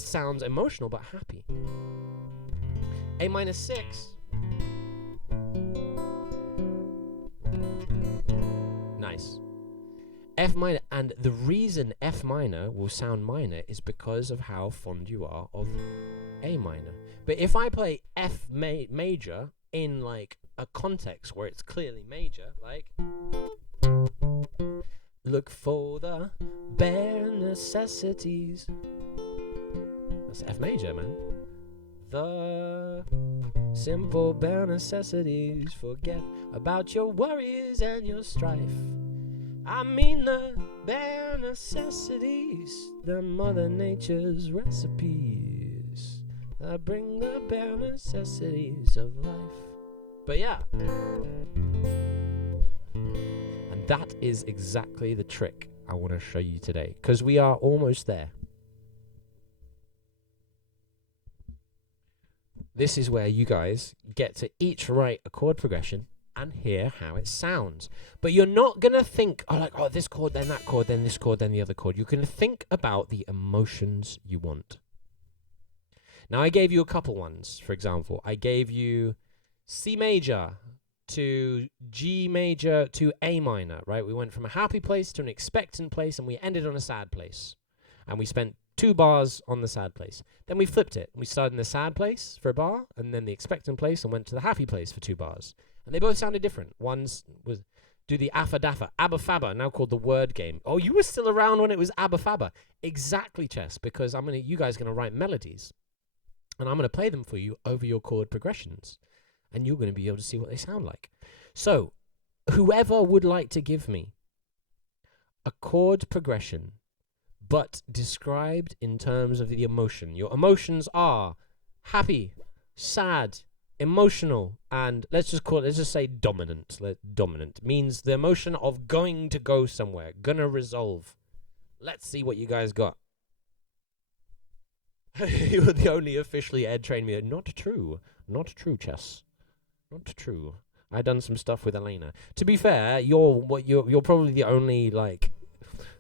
sounds emotional but happy. A minor 6. Nice. F minor, and the reason F minor will sound minor is because of how fond you are of A minor. But if I play F major in like a context where it's clearly major, like look for the bare necessities, that's F major, man. The simple bare necessities, forget about your worries and your strife. I mean the bare necessities, the Mother Nature's recipes that bring the bare necessities of life. But yeah, and that is exactly the trick I want to show you today, because we are almost there. This is where you guys get to each write a chord progression and hear how it sounds. But you're not going to think, oh, this chord, then that chord, then this chord, then the other chord. You're going to think about the emotions you want. Now, I gave you a couple ones. For example, I gave you C major to G major to A minor, right? We went from a happy place to an expectant place, and we ended on a sad place. And we spent 2 bars on the sad place. Then we flipped it. We started in the sad place for a bar, and then the expectant place, and went to the happy place for 2 bars. And they both sounded different. One's was do the Affa Daffa, Abba Fabba, now called the word game. Oh, you were still around when it was Abba Fabba. Exactly, Chess, because you guys are going to write melodies. And I'm going to play them for you over your chord progressions. And you're going to be able to see what they sound like. So, whoever would like to give me a chord progression, but described in terms of the emotion. Your emotions are happy, sad, emotional, and let's just say dominant. Dominant means the emotion of going to go somewhere, gonna resolve. Let's see what you guys got. You're the only officially Ed trained me. Not true, Chess. Not true. I done some stuff with Alena. To be fair, you're probably the only like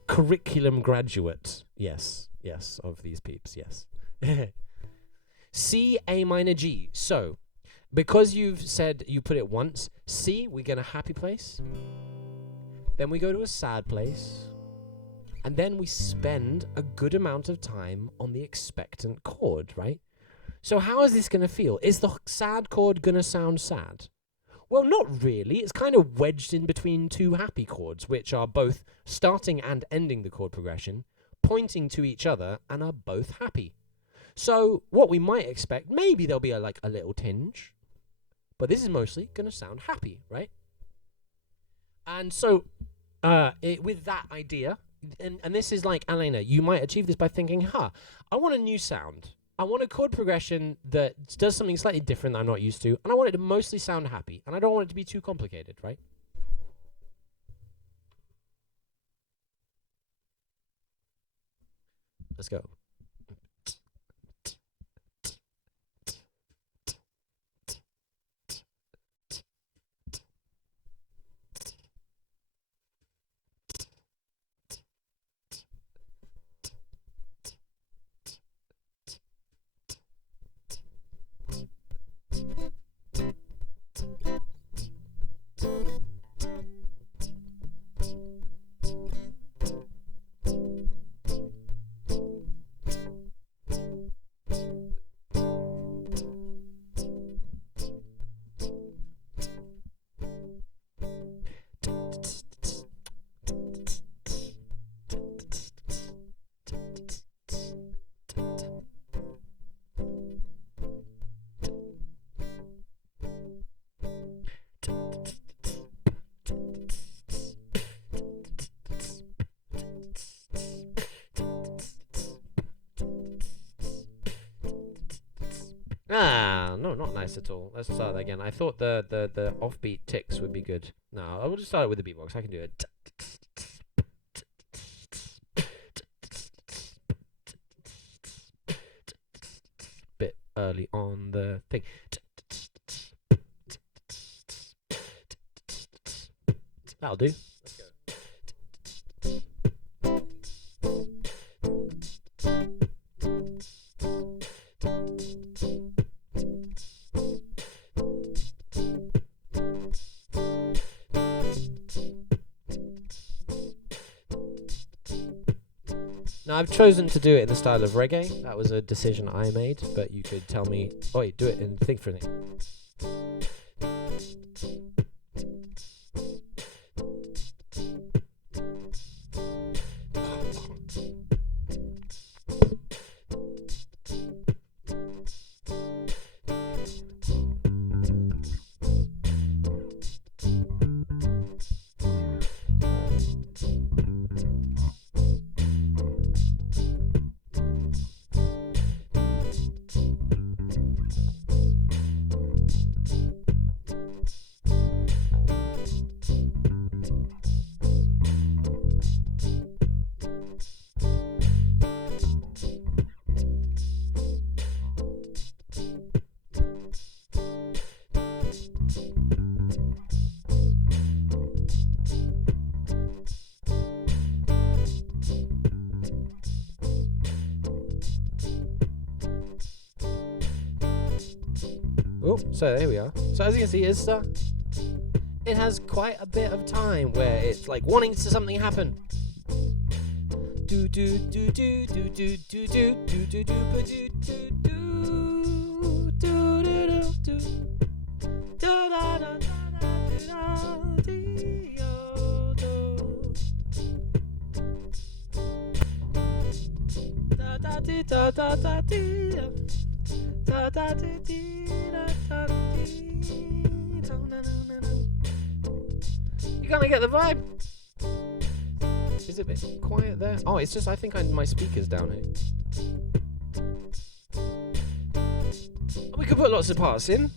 curriculum graduate. Yes, of these peeps. Yes. C, A minor, G. So, because you've said you put it once, C, we get a happy place. Then we go to a sad place. And then we spend a good amount of time on the expectant chord, right? So how is this going to feel? Is the sad chord going to sound sad? Well, not really. It's kind of wedged in between 2 happy chords, which are both starting and ending the chord progression, pointing to each other, and are both happy. So what we might expect, maybe there'll be a little tinge, but this is mostly going to sound happy, right? And so with that idea, and this is like, Alena, you might achieve this by thinking, I want a new sound. I want a chord progression that does something slightly different that I'm not used to, and I want it to mostly sound happy, and I don't want it to be too complicated, right? Let's go. No, not nice at all. Let's start that again. I thought the offbeat ticks would be good. No, I will just start it with the beatbox. I can do it. Bit early on the thing. That'll do. Let's go. Now, I've chosen to do it in the style of reggae. That was a decision I made, but you could tell me, oh, wait, do it and think for a thing. Oh, so there we are. So as you can see, it has quite a bit of time where it's like wanting to something happen. Do do do do do do do do do do do do do do do da da da da da da da. Da da dee dee da da dee da na na na na. You kind of get the vibe. Is it a bit quiet there? Oh, it's just I think my speaker's down here. We could put lots of parts in.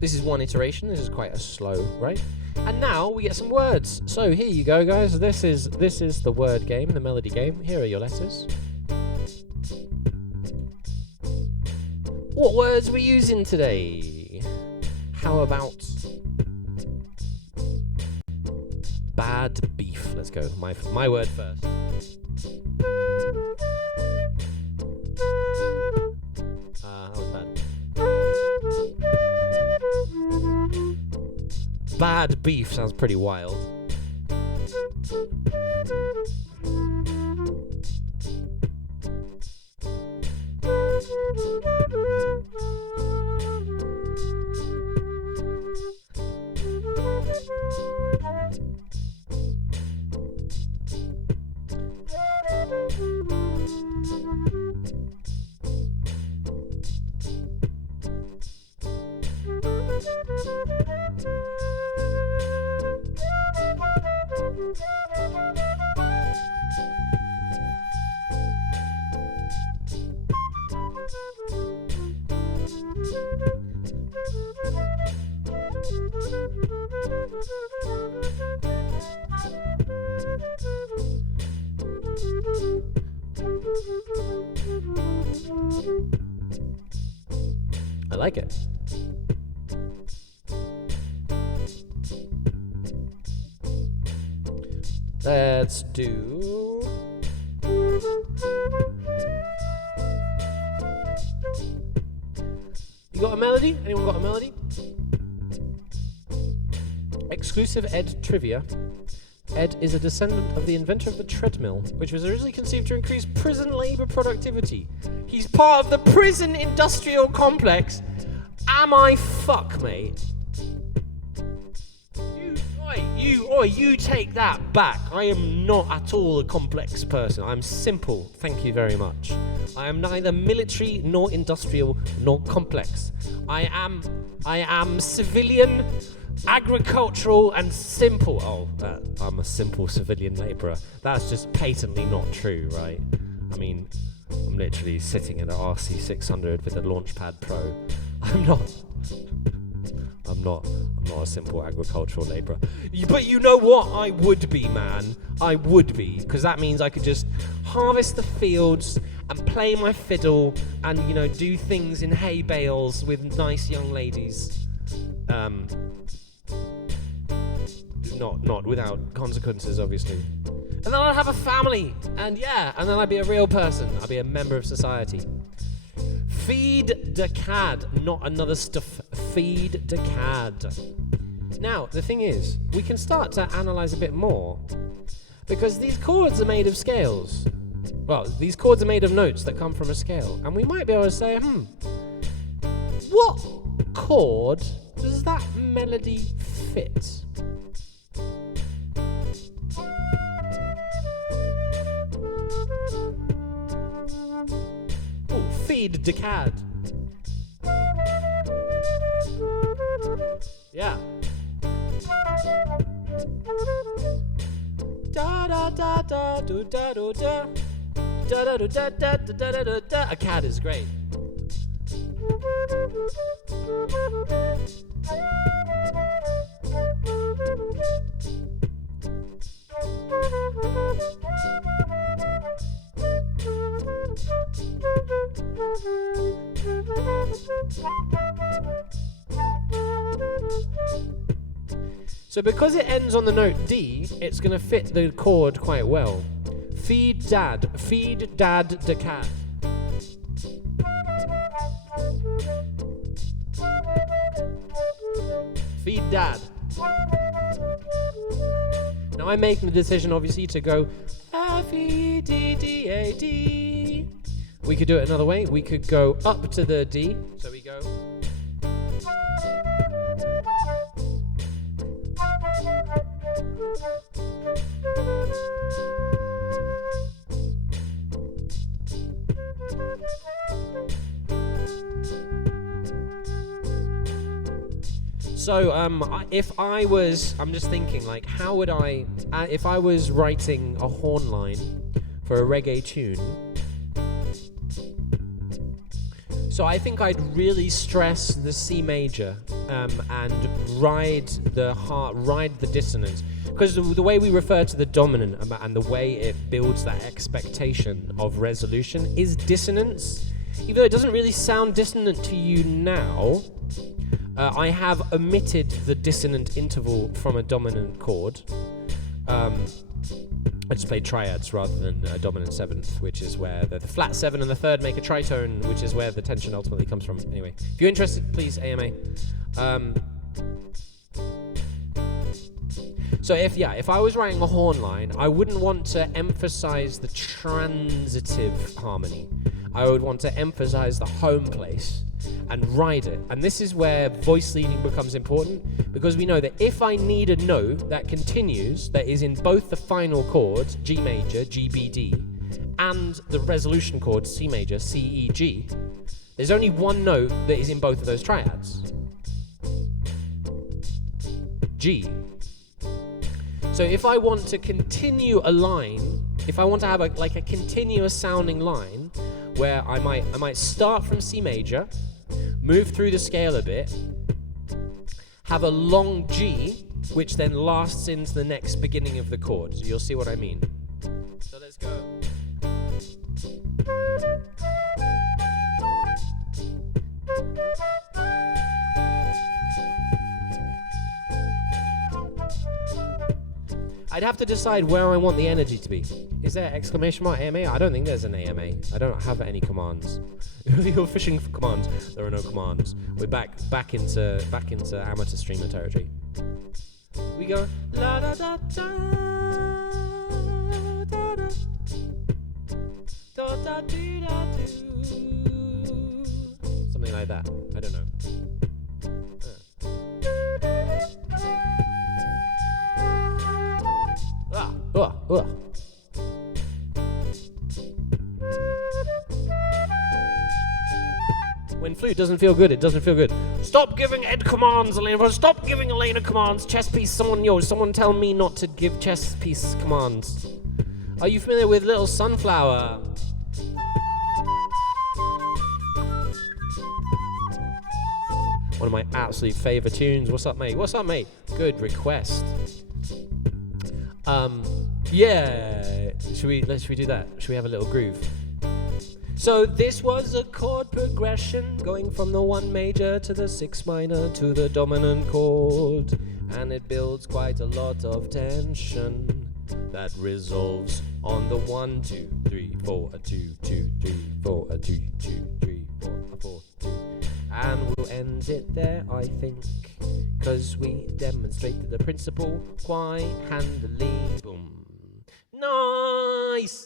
This is one iteration. This is quite a slow, right? And now we get some words. So here you go, guys. This is the word game, the melody game. Here are your letters. What words are we using today? How about bad beef? Let's go. My word first. That was bad. Bad beef sounds pretty wild. I like it. Let's do... You got a melody? Anyone got a melody? Exclusive Ed trivia. Ed is a descendant of the inventor of the treadmill, which was originally conceived to increase prison labor productivity. He's part of the prison industrial complex. Am I fuck, mate? You take that back. I am not at all a complex person. I'm simple. Thank you very much. I am neither military nor industrial nor complex. I am civilian, agricultural, and simple. Oh, I'm a simple civilian labourer. That's just patently not true, right? I mean, I'm literally sitting in an RC600 with a Launchpad Pro. I'm not a simple agricultural labourer. But you know what? I would be, man. I would be. Because that means I could just harvest the fields and play my fiddle and, you know, do things in hay bales with nice young ladies. Not without consequences, obviously. And then I'd have a family. And and then I'd be a real person. I'd be a member of society. Feed the cad, not another stuff. Feed the cad. Now, the thing is, we can start to analyze a bit more, because these chords are made of scales. Well, these chords are made of notes that come from a scale, and we might be able to say, what chord does that melody fit? Oh, feed the cad. Yeah. Da da da da do da do da da da do da da da da da da. A cat is great. So because it ends on the note D, it's going to fit the chord quite well. Feed dad the cat. Feed dad. Now I'm making the decision obviously to go F-E-D-D-A-D. We could do it another way. We could go up to the D. So we go. So, I'm just thinking, like, how would I, if I was writing a horn line for a reggae tune, so I think I'd really stress the C major, and ride the dissonance. Because the way we refer to the dominant and the way it builds that expectation of resolution is dissonance. Even though it doesn't really sound dissonant to you now, I have omitted the dissonant interval from a dominant chord. I just played triads rather than a dominant seventh, which is where the flat seven and the third make a tritone, which is where the tension ultimately comes from. Anyway, if you're interested, please AMA. So if I was writing a horn line, I wouldn't want to emphasize the transitive harmony. I would want to emphasize the home place and ride it. And this is where voice leading becomes important, because we know that if I need a note that continues, that is in both the final chords, G major, G, B, D, and the resolution chord, C major, C, E, G, there's only one note that is in both of those triads. G. So if I want to continue a line, if I want to have a continuous sounding line, where I might start from C major, move through the scale a bit, have a long G, which then lasts into the next beginning of the chord. So you'll see what I mean. So let's go. I'd have to decide where I want the energy to be. Is there exclamation mark AMA? I don't think there's an AMA. I don't have any commands. You're fishing for commands. There are no commands. We're back into amateur streamer territory. We go la da da da da da da da dee da do. Something like that. I don't know. When flute doesn't feel good, it doesn't feel good. Stop giving Ed commands, Alena. Stop giving Alena commands. Chess piece, someone tell me not to give chess piece commands. Are you familiar with Little Sunflower? One of my absolute favorite tunes. What's up, mate? What's up, mate? Good request. Yeah. Should we do that? Should we have a little groove? So this was a chord progression going from the 1 major to the 6 minor to the dominant chord, and it builds quite a lot of tension that resolves on the 1 2 3 4 a 2 2 3 4 a 2 2 3 4 a 4 2, and we'll end it there, I think, cause we demonstrated the principle quite handily. Boom. Nice.